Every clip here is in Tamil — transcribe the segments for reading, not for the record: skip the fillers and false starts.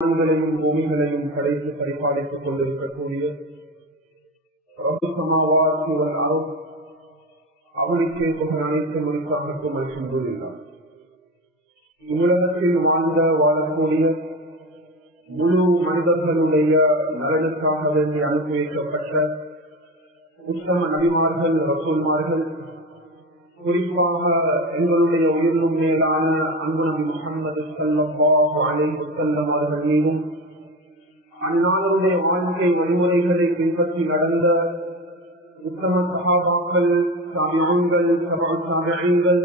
வானங்களையும் பூமிகளையும் படைத்து பரிபாலித்துக் கொண்டிருக்கக்கூடிய அவனுக்கே புகழ் அனைத்து மொழிக்காக மகிழ்ச்சியுள்ளார். உலகத்தில் வாழக்கூடிய முழு மனிதர்களுடைய நலனுக்காக வேண்டி அனுப்பி வைக்கப்பட்ட உத்தம நபிமார்கள், ரசூல்மார்கள், குறிப்பாக எங்களுடைய உயிரிலும் மேலான அன்பு நபி முஹம்மது ஸல்லல்லாஹு அலைஹி வஸல்லம் அவர்கள் மீதும் அந்நாளுடைய வாழ்க்கை வழிமுறைகளை பின்பற்றி நடந்த உத்தம சஹாபாக்கள், தாபிஈன்கள், தபஉ தாபிஈன்கள்,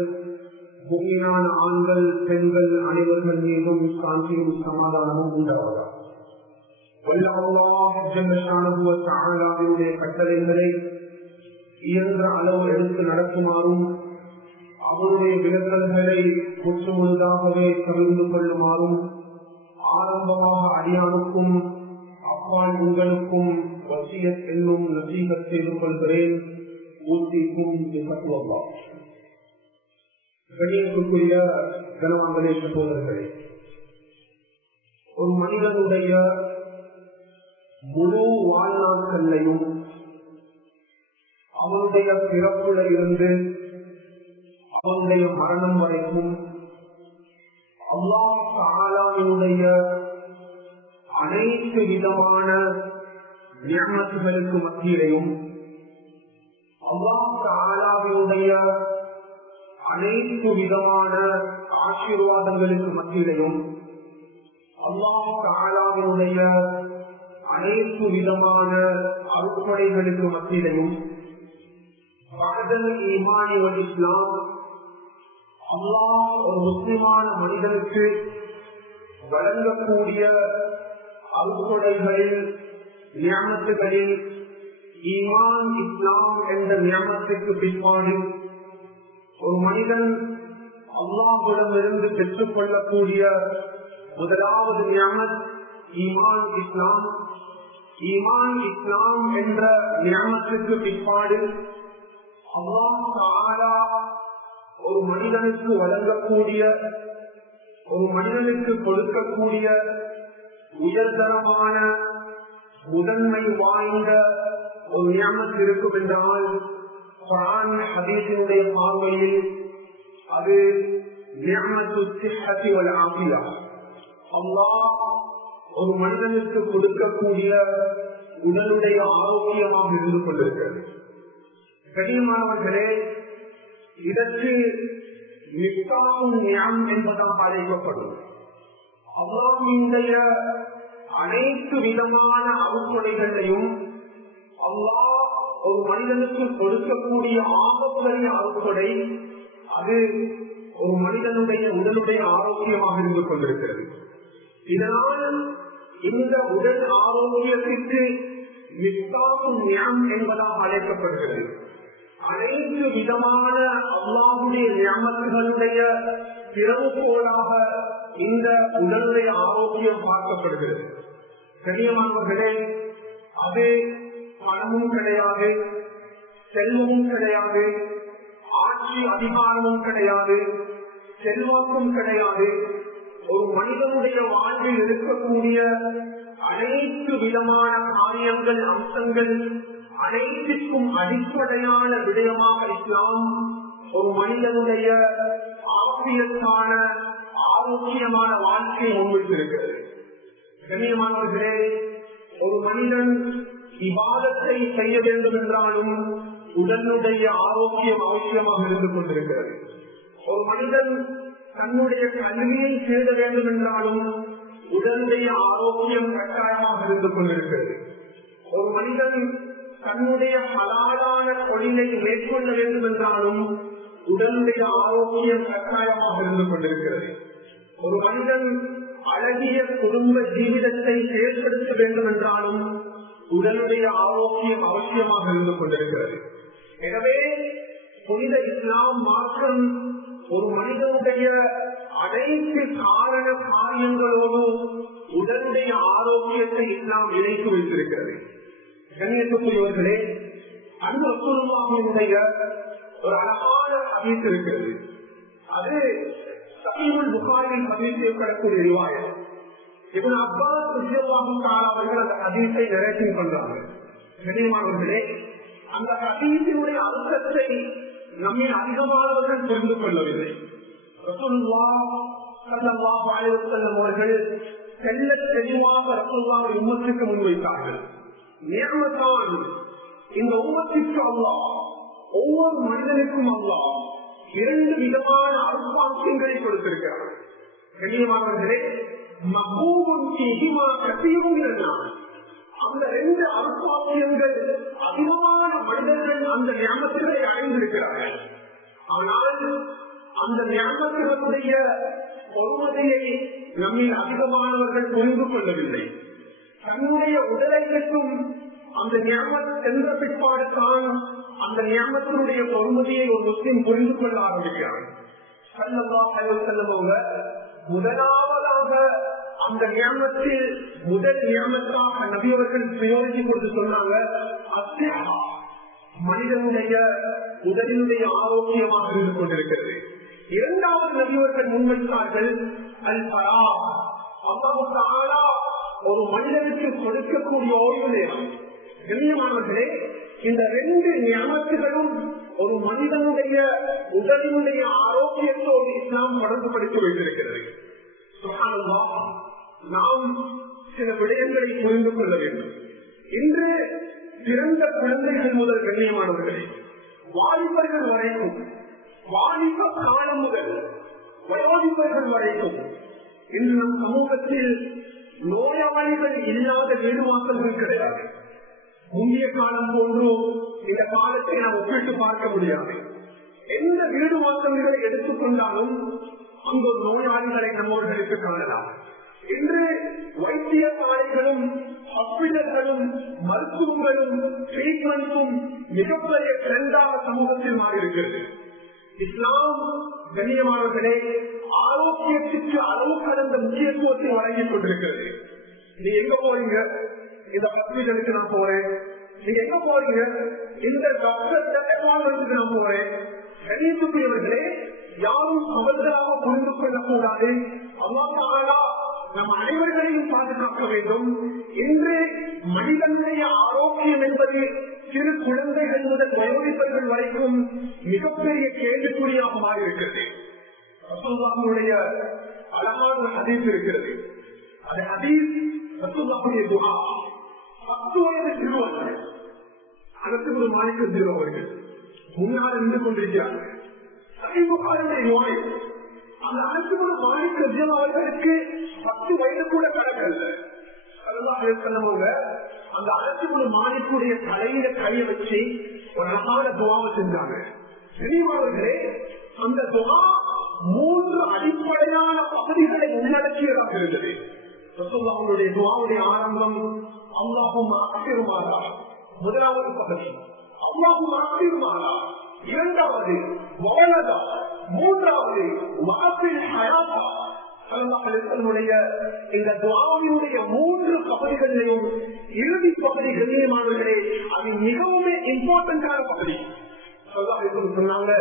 முஃமினான ஆண்கள், பெண்கள் அனைவர்கள் மீதும் சாந்தியும் சமாதானமும் உண்டாவதாக. அல்லாஹ் ஜல்ல ஷானஹு வ தஆலாவுடைய கட்டளைகளை இயன்ற அளவு எடுத்து நடக்குமாறும் அவருடைய விலக்கல்களை முற்றுமுழுதாகவே தவிர்த்து கொள்ளுமாறும் ஆரம்பமாக அடியானுக்கும் அப்பால் உங்களுக்கும் வசியத் என்னும் நசீகத் செய்து கொள்கிறேன். ஊட்டிக்கும் கணியத்துக்குரிய கனவான்களே, சகோதரர்களே, ஒரு மனிதனுடைய முழு வாழ்நாட்களையும் அவனுடைய பிறப்புல இருந்து அவனுடைய மரணம் வரைக்கும் அல்லாஹ் தஆலாவுடைய அனைத்து விதமான நிஅமத்துகளுக்கு மத்தியிலையும் அல்லாஹ் தஆலாவுடைய அனைத்து விதமான ஆசீர்வாதங்களுக்கு மத்தியிலையும் அல்லாஹ் தஆலாவுடைய அனைத்து விதமான அருட்கொடைகளுக்கு மத்தியிலையும் இஸ்லாம் அல்லாஹ் ஒரு முஸ்லிமான மனிதனுக்கு வழங்கக்கூடிய அருட்கொடைகளில் நியமத்துகளில் ஈமான் இஸ்லாம் என்ற நியமத்துக்கு பிற்பாடு ஒரு மனிதன் அல்லாஹ்விடமிருந்து பெற்றுக் கொள்ளக்கூடிய முதலாவது நியமத் ஈமான் இஸ்லாம். ஈமான் இஸ்லாம் என்ற நியமத்துக்கு பிற்பாடு அல்லாஹ் தஆலா ஒரு மனிதனுக்கு வழங்கக்கூடிய, ஒரு மனிதனுக்கு கொடுக்கக்கூடிய உயர்தரமான முதன்மை வாய்ந்த ஒரு நியமத் இருக்கும் என்றால் குர்ஆன் ஹதீஸினுடைய பார்வையில் அது நியமத்து ஸிஹ்ஹத்தி வல் ஆஃபியா. அல்லாஹ் ஒரு மனிதனுக்கு கொடுக்கக்கூடிய உடலுடைய ஆரோக்கியமாக இருந்து கொண்டிருக்கிறது. கண்ணியமானவர்களே, இதற்கு மிஃப்தாஹுன் நிஅம் என்பதாக அழைக்கப்படும். அல்லாஹ்வுடைய அனைத்து விதமான அருட்கொடைகளையும் அல்லாஹ் ஒரு மனிதனுக்கு கொடுக்கக்கூடிய ஆபத்துடைய அருட்கொடை அது ஒரு மனிதனுடைய உடலுடைய ஆரோக்கியமாக இருந்து கொண்டிருக்கிறது. இதனால் இந்த உடல் ஆரோக்கியத்திற்கு மிஃப்தாஹுன் நிஅம் என்பதாக அழைக்கப்படுகிறது. அனைத்து விதமான அல்லாஹ்வுடைய நியமத்துகளுடைய திறவுகோலாக இந்த உடலுடைய ஆரோக்கியம் பார்க்கப்படுகிறது. கண்ணியமானவர்களே, அது பணமும் கிடையாது, செல்வமும் கிடையாது, ஆட்சி அதிகாரமும் கிடையாது, செல்வாக்கும் கிடையாது. ஒரு மனிதனுடைய வாழ்வில் இருக்கக்கூடிய அனைத்து விதமான காரியங்கள், அம்சங்கள் அனைத்திற்கும் அடிப்படையான விடயமாக இஸ்லாம் ஒரு மனிதனுடைய ஆரோக்கியமான ஆரோக்கியமான வாழ்க்கையை முன்வைத்திருக்கிறது. கண்ணியமானவர்களே, ஒரு மனிதன் இபாதத்தை செய்ய வேண்டும் என்றாலும் உடலுடைய ஆரோக்கியம் அவசியமாக இருந்து கொண்டிருக்கிறது. ஒரு மனிதன் தன்னுடைய கல்வியை தேட வேண்டும் என்றாலும் உடலுடைய ஆரோக்கியம் கட்டாயமாக இருந்து கொண்டிருக்கிறது. ஒரு மனிதன் தன்னுடைய ஹலாலான தொழிலை மேற்கொள்ள வேண்டும் என்றாலும் உடலுடைய ஆரோக்கியம் கட்டாயமாக இருந்து கொண்டிருக்கிறது. ஒரு மனிதன் அழகிய குடும்ப ஜீவிதத்தை செயல்படுத்த வேண்டும் என்றாலும் உடலுடைய ஆரோக்கியம் அவசியமாக இருந்து கொண்டிருக்கிறது. எனவே புனித இஸ்லாம் மாற்றம் ஒரு மனிதனுடைய அனைத்து காரண காரியங்களோடு உடலுடைய ஆரோக்கியத்தை இஸ்லாம் இணைத்து வைத்திருக்கிறது. கண்ணியத்துக்குரியவர்களே, அந்த ரசூலுல்லாஹினுடைய ஒரு அழகான ஹதீஸ் இருக்கிறது. அது சஹீஹுல் புகாரியில் பதிவு செய்யப்படக்கூடிய ரிவாயத். இப்னு அப்பாஸ் ரலியல்லாஹு தஆலா அவர்கள் அந்த ஹதீஸை நரேஷன் பண்றாங்க. கண்ணியமானவர்களே, அந்த ஹதீஸினுடைய அர்த்தத்தை நம்மை அதிகமானவர்கள் புரிந்து கொள்ளவில்லை. ரசூலுல்லாஹ் ஸல்லல்லாஹு அலைஹி வஸல்லம் அவர்கள் தெள்ளத் தெளிவாக ரசூலுல்லாஹ்வுடைய உம்மத்துக்கு முன்வைத்தார்கள். நிஅமத்தான், இந்த உம்மத்திற்கு அல்லாஹ், ஒவ்வொரு மனிதனுக்கும் அல்லாஹ் 2 விதமான அருட்பாக்கியங்களை கொடுத்திருக்கிறார். கண்ணியமானவர்களே, மஹ்பூபுன் ஃபீஹிமா கஸீருன் மினன், அந்த 2 அருட்பாக்கியங்கள் அதிகமான மனிதர்கள் அந்த நிஅமத்துகளை அடைந்திருக்கிறார்கள். ஆனால் அந்த நிஅமத்துகளுடைய பொறுமதியை நம்மில் அதிகமானவர்கள் புரிந்து கொள்ளவில்லை. தன்னுடைய உடலை மட்டும் அந்த நியமத் என்ற பிற்பாடு தான் அந்த நியமத்தினுடைய பொறுமதியை ஒரு முஸ்லிம் புரிந்து கொள்ள ஆரம்பிக்கிறார். ஸல்லல்லாஹு அலைஹி வஸல்லம் அவங்க முதலாவதாக அந்த நியமத்தில் முதல் நியமத்தாக நபி அவர்கள் பிரயோகித்து கொண்டு சொன்னாங்க, அஸ்ஸிஹா, மனிதனுடைய உடலினுடைய ஆரோக்கியமாக இருந்து கொண்டிருக்கிறது. இரண்டாவது நபி அவர்கள் முன்வைத்தார்கள் அல் ஃபரா, அல்லாஹ் தஆலா ஒரு மனிதனுக்கு கொடுக்கக்கூடிய ஓய்வு நேரம். கண்ணியமானவர்களே, இந்த 2 நியமத்துகளும் ஒரு மனிதனுடைய உடலினுடைய ஆரோக்கியத்தோடு இஸ்லாம் தொடர்புபடுத்தி வைத்திருக்கிறது. சுப்ஹானல்லாஹ், நாம் சில விடயங்களை புரிந்து கொள்ள வேண்டும். இன்று பிறந்த குழந்தைகள் முதல் கண்ணியமானவர்களே, வாலிபர்கள் வரைக்கும், வாலிப காலம் முதல் வயோதிபர்கள் வரைக்கும் இன்று நம் சமூகத்தில் நோயாளிகள் இல்லாத வீடு வாசல்கள் கிடையாது. முந்தைய காலம் போன்று இந்த காலத்தை நாம் ஒப்பிட்டு பார்க்க முடியாது. எந்த வீடு வாசல்களை எடுத்துக்கொண்டாலும் அங்கு நோயாளிகளை நம்மவர்களுக்கு காணலாம். இன்று வைத்தியசாலைகளும் ஹாஸ்பிட்டல்களும் மருத்துவங்களும் ட்ரீட்மெண்ட்டும் மிகப்பெரிய ட்ரெண்டாக சமூகத்தில் மாறியிருக்கிறது. இஸ்லாம் கண்ணியமானவர்களே ஆரோக்கியத்துக்கு அளவு கடந்த முக்கியத்துவத்தை வழங்கிக் கொண்டிருக்கிறது. நீங்க எங்க போறீங்க? இந்த ஹாஸ்பிட்டலுக்கு நான் போறேன். நீங்க எங்க போறீங்க? இந்த டாக்டர் டெக்னாலஜிக்கு நான் போறேன். கணியத்துக்குரியவர்களே, யாரும் அவர்களாக புரிந்து கொள்ளக்கூடாது. அல்லாஹ் தஆலா நம் அனைவர்களையும் பாதுகாக்க வேண்டும். இன்று மனிதனுடைய ஆரோக்கியம் என்பது சிறு குழந்தைகள் முதல் வயோதிபர்கள் வரைக்கும் மிகப்பெரிய கேள்விக்குறியாக மாறியிருக்கிறது. ரசூலுல்லாஹ்வுடைய அழகான ஹதீஸ் இருக்கிறது. அந்த ஹதீஸ் ரசூலுல்லாஹ்வுடைய துஆ. 10 வயது சிறுவர்கள் அதற்கு ஒரு மாலிக் அவர்கள் முன்னால் இருந்து கொண்டிருக்கிறார்கள். சஹீஹ் புகாரியுடைய நோய், அந்த அனைத்து மாலிக் அவர்களுக்கு 10 வயது கூட கணக்கல்ல. அந்த அனைத்து மாலிக்குடைய தலையில கைய வச்சு ஒரு அழகான துவாவை செஞ்சாங்க. சிறியவர்களே, அந்த துவா 3 அடிப்படையான பகுதிகளை உள்ளடக்கியதாக இருந்தது. ரசூலுல்லாஹ்வுடைய துஆவுடைய ஆரம்பம் அல்லாஹும்ம அக்ஸிர்மானா, முதலாவது பகுதி அல்லாஹும்ம அக்ஸிர்மானா, இரண்டாவது வலதா, மூன்றாவது வஅஃபில் ஹயாதா. இந்த துஆவினுடைய 3 பகுதிகளிலும் இறுதி பகுதி கண்ணியமானவர்களே, அது மிகவும் இம்பார்ட்டன்டான பகுதி. சொன்னாங்க,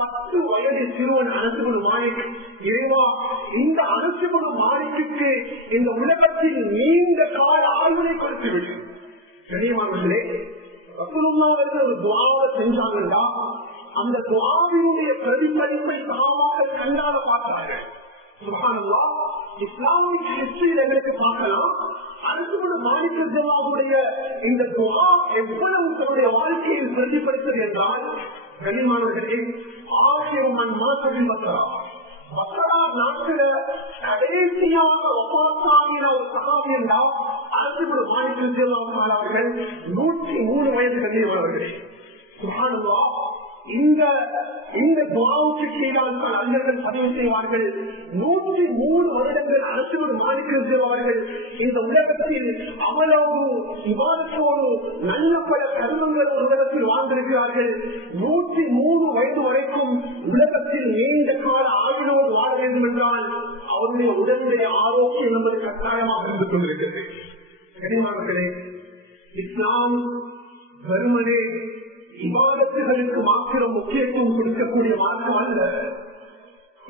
10 வயது சிறுவன் அனசுகுணு மாலிக், இறைவா இந்த அனசுகுணு மாலிக்கு இந்த உலகத்தில் நீண்ட கால ஆய்வுகளை கொடுத்துவிடு. கண்ணியமானவர்களே, ரசூலுல்லாஹ் ஒரு துஆவை செஞ்சாங்கன்னா அந்த துஆவினுடைய பிரதிபலிப்பை தாமாக கண்ணால பார்த்தார்கள். சுப்ஹானல்லாஹ், இஸ்லாமிக் ஹிஸ்டரியில் எங்களுக்கு பார்க்கலாம். அனசுகுணு மாலிக் ரலியல்லாஹுடைய இந்த துஆ எவ்வளவு தன்னுடைய வாழ்க்கையில் பிரதிபலித்தது என்றால், கண்ணியமானவர்களே, ஆசிரியமன் மாசவின் பக்ரா நாட்டில கடைசியாக ஒப்பாசாகின ஒரு சகாபி என்றால் அனசுகுணு மாலிக் ரலியல்லாஹு அவர்கள் 103 வயது கண்ணியமானவர்களே. சுப்ஹானல்லாஹ், இந்த துஆவுக்கு கீழால் தான் அறிஞர்கள் பதிவு செய்வார்கள். 103 வருடங்கள் அனசுகுணு மாலிக் அவர்கள் இந்த உலகத்தில் அவ்வளவு இபாதத்தோடு நல்ல பல கர்மங்கள் உலகத்தில் வாழ்ந்திருக்கிறார்கள். 103 வயது வரைக்கும் உலகத்தில் நீண்ட கால ஆயுளோடு வாழ வேண்டும் என்றால் அவருடைய உடலுடைய ஆரோக்கியம் என்பது கட்டாயமாக இருந்து கொண்டிருக்கிறது. கனிமார்களே, இஸ்லாம் வெறுமனே இபாதத்துகளுக்கு மாத்திரம் முக்கியத்துவம் கொடுக்கக்கூடிய மார்க்கம் அல்ல.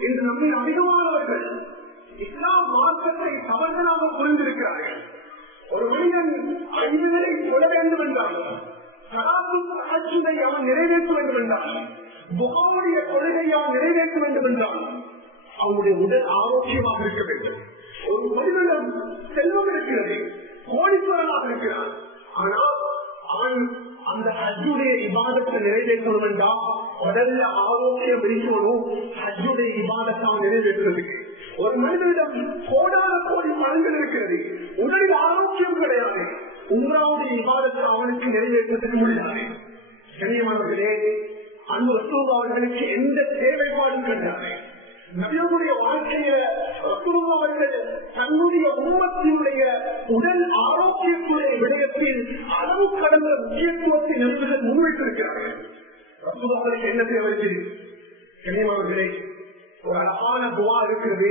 இன்று நம்மில் அதிகமானவர்கள் இஸ்லாம் மார்க்கத்தை தவறுதலாக புரிந்திருக்கிறார்கள். ஒரு மனிதன் 5 நிலை கொள்ள வேண்டும் என்றால், அவன் நிறைவேற்ற வேண்டும் என்றால், புகாருடைய கொள்கை அவன் நிறைவேற்ற வேண்டும் என்றால், அவனுடைய உடல் ஆரோக்கியமாக இருக்க வேண்டும். ஒரு மனிதனிடம் செல்வம் இருக்கிறது, கோடீஸ்வரனாக இருக்கிறான், ஆனால் அவன் அந்த ஹஜ்ஜுடைய இபாதத்தை நிறைவேற்றணும் என்றால் உடல்ல ஆரோக்கியம் இருக்கணும். ஹஜ்ஜுடைய இபாதத்தை அவன் நிறைவேற்றுறதுக்கு ஒரு மனிதனிடம் கோடான கோடி பலன்கள் இருக்கிறது, உடலில் ஆரோக்கியம் கிடையாது, உம்ராவுடைய இபாதத்தை அவனுக்கு நிறைவேற்றுவதற்கு முடியாது. கண்ணியமானவர்களே, அந்த ரசூலுல்லாஹ் அவர்களுக்கு எந்த தேவைப்பாடும் கிடையாது. நபியுடைய வாழ்க்கையில ரசூலுல்லாஹ் அவர்கள் தன்னுடைய உம்மத்தினுடைய உடல் ஆரோக்கியத்துடைய விடயத்தில் அளவு கடந்த முக்கியத்துவத்தை நபிகள் முன்வைத்திருக்கிறார்கள். ரசூலுல்லாஹ் அவர்களுக்கு என்ன தேவை? கண்ணியமானவர்களே, ஒரு அழகான துவா இருக்கிறது.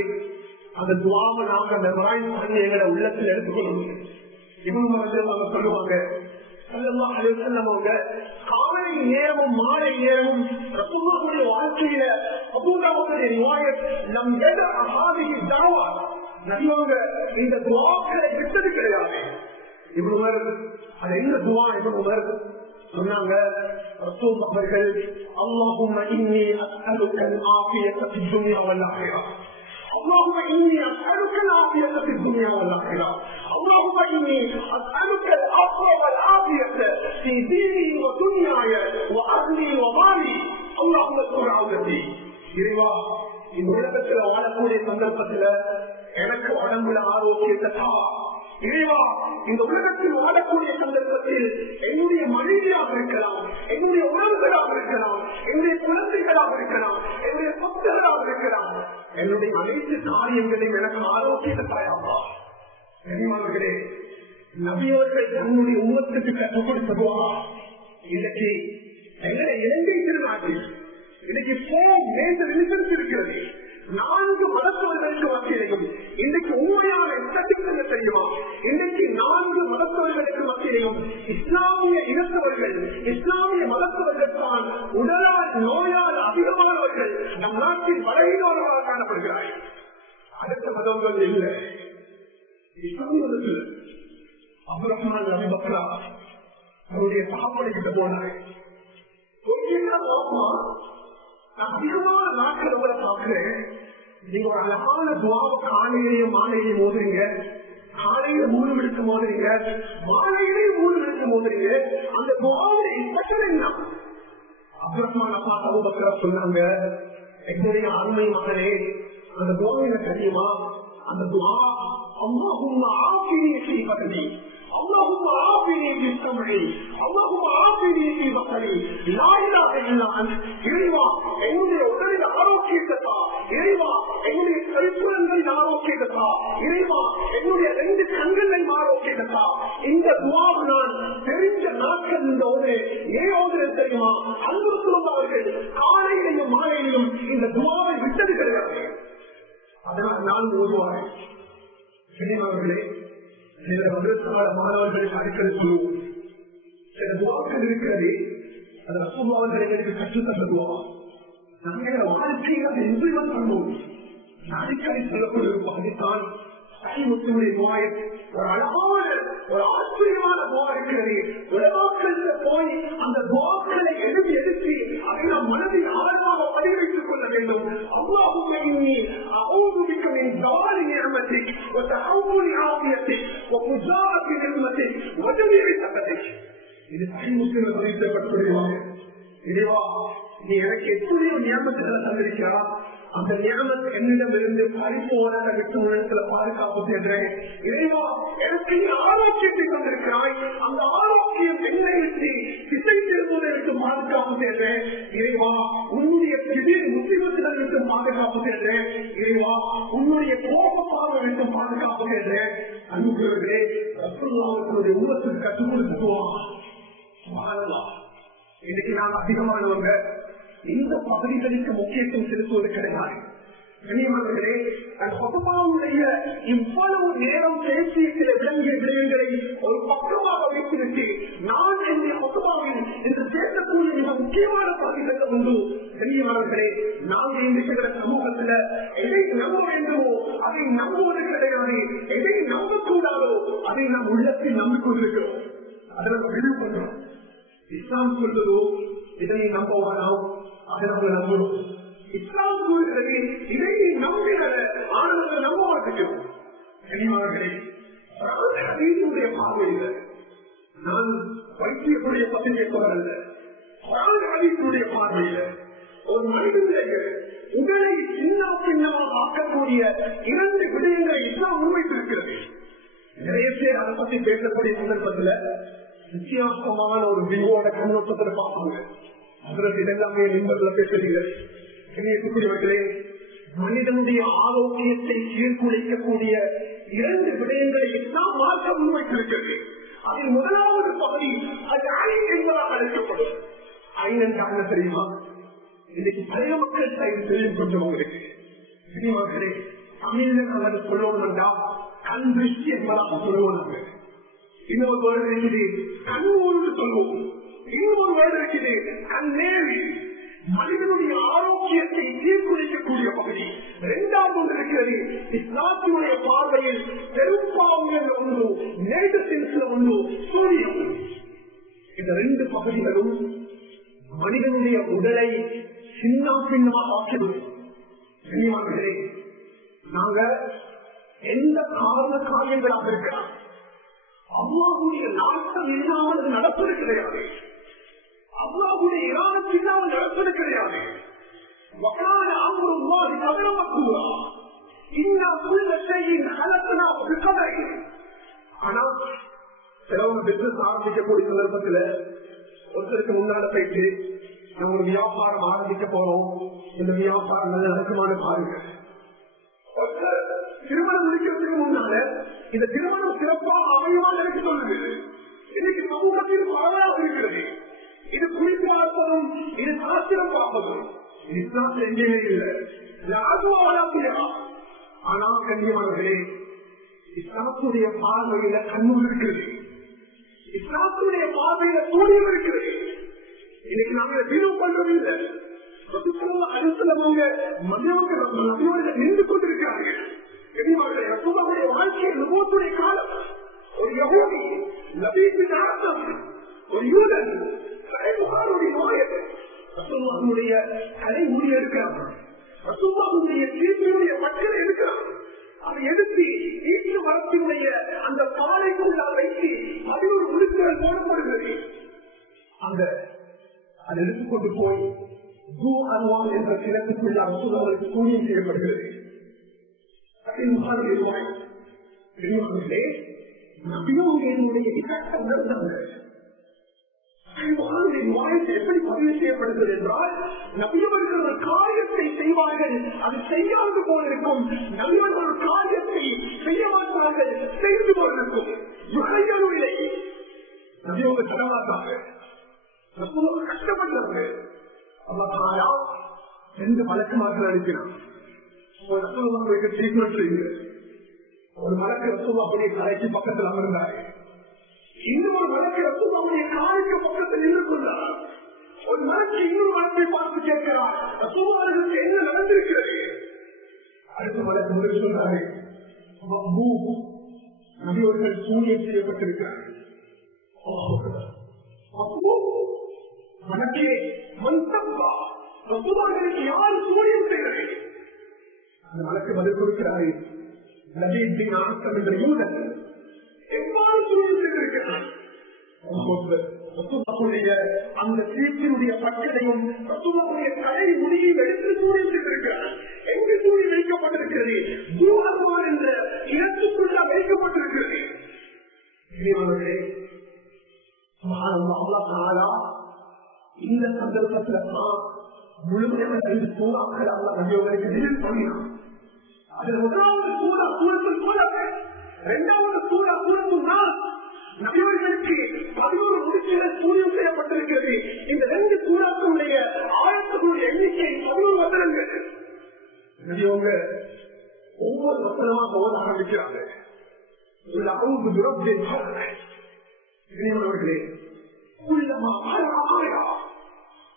அந்த துவாவை நாங்க அந்த மராய் பண்ணி எங்களை உள்ளத்தில் எடுத்துக்கொள்ளணும். இவங்க சொல்லுவாங்க, காலை நேரமும் மாலை நேரமும் ரசூலுல்லாஹ்வுடைய வாழ்க்கையில அபூதாவுடைய ரிவாயத் நம் எத அஹாதி தஅவா நபியவங்க இந்த துஆக்களை விட்டது கிடையாது. இப்னு அது என்ன துஆ? இப்னு சொன்னாங்க, ரசூலுல்லாஹ் அவர்கள் அல்லாஹும்ம இன்னி அஸ்அலுக அல்-ஆஃபியத ஃபித் துன்யா வல் ஆখিরাহ, اللهم إني أسألك العافية في الدنيا والآخرة، اللهم إني أسألك العفو والعافية في ديني ودنياي وأهلي ومالي، اللهم استر عورتي. இறைவா, இந்த உலகத்தில் வாழக்கூடிய சந்தர்ப்பத்தில் எனக்கு உடம்புல ஆரோக்கியத்தை தா. இறைவா, இந்த உலகத்தில் வாழக்கூடிய சந்தர்ப்பத்தில் என்னுடைய மனைவியாக இருக்கலாம், என்னுடைய உறவுகளாக இருக்கலாம், என்னுடைய குழந்தைகளாக இருக்கலாம், என்னுடைய சொத்துகளாக இருக்கலாம், என்னுடைய அனைத்து காரியங்களையும் எனக்கு ஆரோக்கியத்தை தாயாமா. கனிமானவர்களே, நபியவர்கள் தன்னுடைய உம்மத்துக்கு கற்றுக் கொடுத்ததுவா இன்னைக்கு எங்களை இலங்கை திருநாட்டில் இன்னைக்கு இருக்கிறது. 4 மதத்தவர்களுக்கு மத்தியிலையும் இன்றைக்கு உண்மையான சட்டத்திற்கு தெரியுமா? இன்றைக்கு 4 மதத்தவர்களுக்கு மத்தியிலையும் இஸ்லாமிய இனத்தவர்கள், இஸ்லாமிய மதத்தவர்கள் தான் உடலால் நோயால் அதிகமானவர்கள் நம் நாட்டில் பலகீனவர்களாக காணப்படுகிறார்கள். அடுத்த மதங்கள் இல்லை. இஸ்லாமிய மதத்தில் அப்துர்ரஹ்மான் நபி பக்ரா அவருடைய சாப்பாடு கிட்ட போனாரு. அதிகமான நாட்கள் உங்களை பார்க்கிறேன். நீங்க ஒரு அழகான துவாவை காலையிலேயும் மாலையிலையும் மோதுறீங்க, காலையில 3 மணிக்கு மோதுறீங்க, மாலையிலே 3 மணிக்கு மோதுறீங்க. அந்த துவாவுடைய ஸ்பெஷல் என்ன? அப்துர்ரஹ்மான் அப்பா அபூபக்கர் சொன்னாங்க, என்னுடைய அருமை மகனே, அந்த துவா என்ன தெரியுமா? அந்த துவா அல்லாஹும்ம ஆஃபினி ஃபீ பத்னி, اللهم عافني في سمعي، اللهم عافني في بصري، لا اله الا انت. இறைவா, என்னுடைய உடலில் ஆரோக்கியத்தை தா. இறைவா, என்னுடைய கைப்புலன்களின் ஆரோக்கியத்தை தா. இறைவா, என்னுடைய 2 கண்களின் ஆரோக்கியத்தை தா. இந்த துவாவை நான் தெரிஞ்ச நாட்கள் இந்த ஒரு ஏழு தெரியுமா? அன்பு அவர்கள் காலையிலையும் மாலையிலையும் இந்த துவாவை விட்டது கிடையாது. அதனால் நான் ஓதுவார்கள். சினிமாவர்களே, சில மாணவர்களுக்கு அடிக்கடி சொல்லுவோம், சில துவாக்கள் இருக்கிறது, அது ரசூலுல்லாஹ் எங்களுக்கு கற்றுத்தருவா. நாங்கள் வாழ்க்கையில் அதை இம்ப்ளிமெண்ட் பண்ணுவோம். அடிக்கடி சொல்லக்கூடிய ஒரு பகுதித்தான் முஸ்லிமுடைய துவாய். ஒரு அழகான ஒரு ஆச்சரியமான துவா இருக்கிறது. உலகாக்கள் போய் அந்த துவாக்களை எழுதி எடுத்து அதை நாம் மனதில் ஆழமாக பதிவு வைத்துக் கொள்ள வேண்டும். அல்லாஹும்ம இன்னி அஊது பிக்க மின் ஸவாலி நிஅமதிக் வ தஹவ்வுலி ஆஃபியதிக் வ ஃபுஜாஅத்தி நிஅமதிக் வ ஜமீஇ ஸகதிக். இது சஹீஹ் முஸ்லிமில் பதிவு செய்யப்பட்டுள்ளது. இறைவா, நீ எனக்கு எத்தனையோ நியமத்துகளை தந்திருக்கிறார், அந்த நியமத் என்னிடமிருந்து பரிபூரண விட்டு உலகத்துல பாதுகாப்பு செய்கிறேன். இறைவா, எனக்கு நீ ஆரோக்கியத்தை தந்திருக்கிறாய், அந்த ஆரோக்கியம் என்னை விட்டு திசை திரும்புவதை விட்டு பாதுகாப்பு செய்கிறேன். இறைவா, உன்னுடைய திடீர் முஸ்லிமத்திடம் விட்டு பாதுகாப்பு செய்கிறேன். இறைவா, உன்னுடைய கோபப்பாக விட்டு பாதுகாப்பு செய்கிறேன். அன்புகளே, ரசூலுல்லாஹ்வுடைய உம்மத்துக்கு கற்றுக் கொடுத்துவோம். இன்னைக்கு நாம் அதிகமானவங்க இந்த பகுதிகளுக்கு முக்கியத்துவம் செலுத்துவது கிடையாது. கண்ணியமானவர்களே, இவ்வளவு நேரம் பேசிய சில விளங்கிய விடயங்களை ஒரு பக்கமாக வைத்திருக்கு. நான் என்னுடைய பக்கமாவில் என்று பேசக்கூடிய மிக முக்கியமான பகுதிகள் உண்டு. கண்ணியமானவர்களே, நாம் இருக்கிற சமூகத்துல எதை நம்ப வேண்டுமோ அதை அதை நாம் உள்ளத்தில் நம்பிக்கொண்டிருக்கிறோம். அதை நம்ம விரிவு பண்றோம். இஸ்லாம் சொல்றதோ இதனை நம்ப வேணாம், அதை நம்ம நம்பணும். இஸ்லாம் சொல்கிறது இதை நம்பின ஆனந்தத்தை நம்ப மாட்டேங்கிறோம். கனிமார்களே, அதீனுடைய பார்வையில நான் வைத்தியத்துடைய பத்திரிகை போறல்ல, அதீனுடைய பார்வையில ஒரு மனிதனுடைய உடலை சின்ன சின்னமாக ஆக்கக்கூடிய 2 விடயங்களை இஸ்லாம் முன்வைத்திருக்கிறது. நிறைய பேர் அதை பத்தி பேசக்கூடிய சந்தர்ப்பத்தில் வித்தியாசமான ஒரு விவோட கண்ணோட்டத்தில் பார்ப்பாங்க. அதற்கு இதெல்லாமே நிம்பர்ல பேசுறீங்க. கண்ணியத்துக்குரியவர்களே, மனிதனுடைய ஆரோக்கியத்தை சீர்குலைக்கக்கூடிய 2 விடயங்களை இஸ்லாம் மார்க்க முன்வைத்திருக்கிறது. அதில் முதலாவது பகுதி அது ஐன் என்பதாக அழைக்கப்படும். ஐன் என்றாங்க தெரியுமா? இன்னைக்கு பழைய மக்கள் தெரியும் கொஞ்சம் உங்களுக்கு சினிமாக்களே தமிழ் அல்லது சொல்லணும்டா கண் திருஷ்டி என்பதாக சொல்லுவாங்க. இன்னொரு வேர்டு இருக்குது கண்ணூர்னு சொல்லுவோம். இன்னொரு வேர்டு இருக்குது கண்ணேவி. மனிதனுடைய ஆரோக்கியத்தை சீர்குலைக்கக்கூடிய பகுதி. 2வது ஒன்று இருக்கிறது இஸ்லாத்தினுடைய பார்வையில் பெரும்பாவங்கள் ஒன்று, நேட்டத்தில் ஒன்று சூரியம். இந்த 2 பகுதிகளும் மனிதனுடைய உடலை சின்ன பின்னமாக ஆக்கிவிடும். நாங்க எந்த காரண காரியங்களாக இருக்கிறோம், அல்லாஹ்வுடைய நாட்டம் இல்லாமல் நடப்பது கிடையாது. அல்லாஹ்வுடைய இராதம் இல்லாமல் நடப்பது கிடையாது. ஆனா சிலவங்க பிசினஸ் ஆரம்பிக்கக்கூடிய சந்தர்ப்பத்தில் ஒருத்தருக்கு முன்னால போயிட்டு நம்ம ஒரு வியாபாரம் ஆரம்பிக்க போறோம், இந்த வியாபாரம் நல்ல நடக்குமான பாருங்க. திருமணம் முடிக்கிறதுக்கு முன்னால இந்த திருமணம் சிறப்பாக அமையுமான்னு எனக்கு சொல்லுது. இன்னைக்கு சமூகத்தில் பரவலாக இருக்கிறது. இது குறித்து பார்ப்பதும் இது சாஸ்திரம் பார்ப்பதும் இஸ்லாத்தில் எங்கேயுமே இல்லை. ஆனா கண்ணியமானவர்களே, இஸ்லாத்துடைய பார்வையில கண்ணூர் இருக்கிறது, இஸ்லாத்துடைய பார்வையில சூரியம் இருக்கிறது. இன்னைக்கு நாங்க விரிவு பண்றது இல்லை. நின்று கொண்டிருக்கிறார்கள். வாழ்க்கையை நுகர்வுடைய காலம். ஒரு யகூதி நபீபின் அர்த்தம், ஒரு யூதன் ரசூலுல்லாஹ்வுடைய கலை முடிய இருக்கிறார். ரசூலுல்லாஹ்வுடைய தீர்ப்பினுடைய மக்களை எடுக்கிறார். அதை எடுத்து ஈட்டு மரத்தினுடைய அந்த பாலைக்குள்ள வைத்து 11 உறுப்புகள் போடப்படுகிறது. அந்த அதை எடுத்துக்கொண்டு போய் என்ற கிழக்குள்ள ரசூலுல்லாஹ்வுக்கு கூலியம் செய்யப்படுகிறது. எப்படி பதிவு செய்யப்படுகிறது என்றால், நபியவர்கள் ஒரு காரியத்தை செய்வார்கள், அது செய்யாது போலிருக்கும். நபியவர்கள் ஒரு காரியத்தை செய்ய மாட்டார்கள், செய்து போலிருக்கும். இல்லை, நபியவங்க தரமாட்டாங்க, கஷ்டப்பட்டாங்க. அல்லாஹ் 2 வழக்கமாக அனுப்பினான். ஒரு மலக்கு ரசூலுல்லாஹ்வுடைய தலைக்கு பக்கத்தில் அமர்ந்தார். இன்னொரு மலக்கு ரசூலுல்லாஹ்வுடைய காலுக்கு பக்கத்தில் நின்று கொண்டார். ஒரு மலக்கு இன்னொரு மலக்கை பார்த்து கேட்கிறார், ரசூலுல்லாஹ்வுக்கு என்ன நடந்திருக்கிறது? அடுத்த மலக்கு முதல் சொன்னார்கள், நபியவர்கள் சூனியம் செய்யப்பட்டிருக்கிறார்கள். மலக்கே மந்தப்பா, ரசூலுல்லாஹ்வுக்கு யாரு சூனியம் செய்கிறது? அந்த வழக்கு பதில் கொடுக்கிறாரு, நபீபின் அர்த்தம் என்ற யூதன் எவ்வாறு சூழ்நிலை செய்திருக்கிறார். அந்த தீர்ப்பினுடைய பக்கத்தையும் ரசூலுல்லாஹ்வுடைய தலை முடியை எடுத்து சூழ்நிலை செய்திருக்கிறார். எங்கு சூழ்நிலை வைக்கப்பட்டிருக்கிறது? தூரமான் என்ற இடத்துக்குள்ள வைக்கப்பட்டிருக்கிறது. இந்த சந்தர்ப்பத்தில் முழுமையான 2 சூறாக்கள் அல்லாஹ் நபியவர்களுக்கு நினைவு பண்ணினான். அதில் முதலாவது சூறா சூரத்துல் ஃபலக், 2வது சூறா சூரத்துன் நாஸ். நபியவர்களுக்கு 11 முடிச்சுகள் சூரியம் செய்யப்பட்டிருக்கிறது. இந்த 2 சூறாக்களுடைய ஆயத்துகளுடைய எண்ணிக்கை 11 வசனங்கள். நபியவங்க ஒவ்வொரு வசனமாக ஓத ஆரம்பிக்கிறாங்க.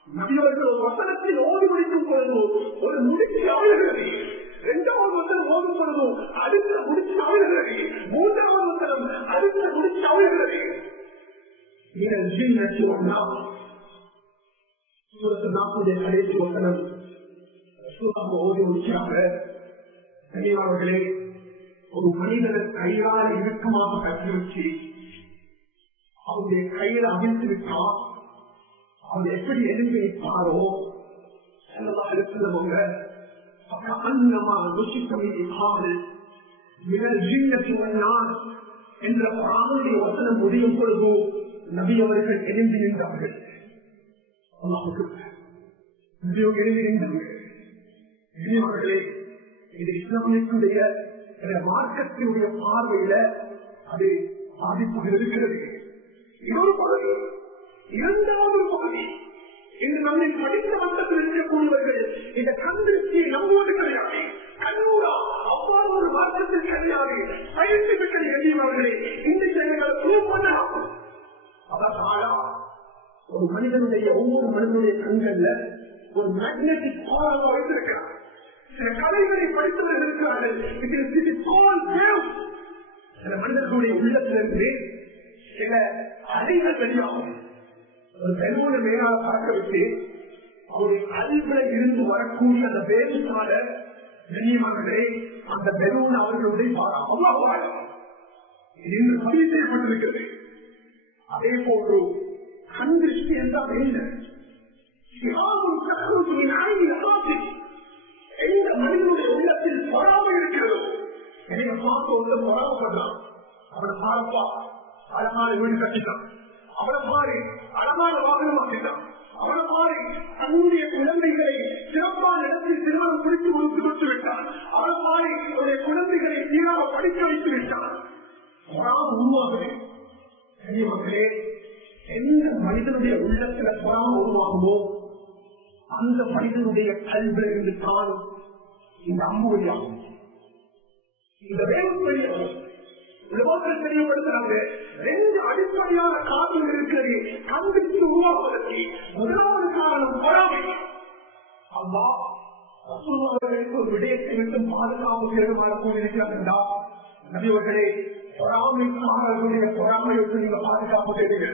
நபியவர்கள் ஒரு வசனத்தில் ஓடி முடிக்கும் பொழுது ஒரு முடிச்சு ஆளுகிறது. இரண்டாவது வசனம் ஓதும் பொழுதும் அடுத்த முடிச்சு அவிழ்கிறது, மூன்றாவது வசனம் அடுத்த முடிச்சு அவிழ்கிறது. கடைசி வசனம் ஓதி முடிச்சாங்க. அவர்களே, ஒரு மனிதனை கையால இறுக்கமாக கட்டி வச்சு அவருடைய கையில அவிழ்த்து விட்டா அவர் எப்படி எழுப்பி வைப்பாரோ இருக்கிறவங்க என்ற பிராணுடைய வசனம் முடியும் பொழுது நபி அவர்கள் எழுந்து நின்றார்கள். அவர்களே, இது இஸ்லாமியத்துடைய மார்க்கத்தினுடைய பார்வையில அது பாதிப்பு இருக்கிறது. இன்னொரு பகுதி, இரண்டாவது பகுதி, இன்று நம்மை படித்த மட்டத்தில் இருக்கக்கூடியவர்கள் இந்த கண்திருஷ்டியை நம்புவது கிடையாது. கண்ணூரா அவ்வாறு ஒரு மாற்றத்தில் கிடையாது. சயின்டிபிக்கல் எழுதியவர்களே இந்த செயல்களை ப்ரூவ் பண்ணலாம். அதனால ஒரு மனிதனுடைய ஒவ்வொரு மனிதனுடைய கண்கள்ல ஒரு மேக்னெட்டிக் பவர் வைத்திருக்கிறார். சில கலைகளை படித்தவர்கள் இருக்கிறார்கள். சில மனிதர்களுடைய உள்ளத்திலிருந்து சில அலைகள் வெளியாகும். ஒரு பெருமூல மேலாக பார்க்க விட்டு அவருடைய அறிவுல இருந்து வரக்கூடிய அந்த வேலைக்கான கண்ணியமானவர்களே, அந்த பெருமூல அவர்களுடைய அவ்வளவு இன்று பதிவு செய்யப்பட்டிருக்கிறது. அதே போன்று கண் திருஷ்டி என்றால் என்ன? எந்த மனிதனுடைய உள்ளத்தில் பொறாமை இருக்கிறதோ, என்னை பார்த்து வந்து பொறாமப்படுறான். அவனை பார்ப்பா அழகான வீடு கட்டிட்டான், அவனை மாறி அழகான வாகனம் ஆக்கிட்டான், அவனை மாறி தன்னுடைய குழந்தைகளை சிறப்பான இடத்தில் திருமணம் பிடித்து கொடுத்து விட்டான், அவனை மாறி அவருடைய குழந்தைகளை சீராக படிக்க வைத்து விட்டான். பொறாம உருவாகுது. மக்களே, எந்த மனிதனுடைய உள்ளத்துல பொறாம உருவாகுமோ அந்த மனிதனுடைய கல்வியில் இருந்து தான் இந்த அம்பு வழியாகும், இந்த வேகம் வழியாகும். உலகத்தில் தெரியப்படுத்துறாங்க. ரெண்டு அடிப்படையான காரணம் இருக்கிறது கண்பிடித்து உருவாக்குவதற்கு. முதலாவது காரணம் பொறாமை. அல்லாஹ் ரசூலுல்லாஹ்வுக்கு ஒரு விடயத்தை விட்டு பாதுகாப்பு தேடுமாறு கூறியிருக்கிறார்களா? நபியவர்களே, பொறாமைக்காரர்களுடைய பொறாமை விட்டு நீங்க பாதுகாப்பு தேடுங்க.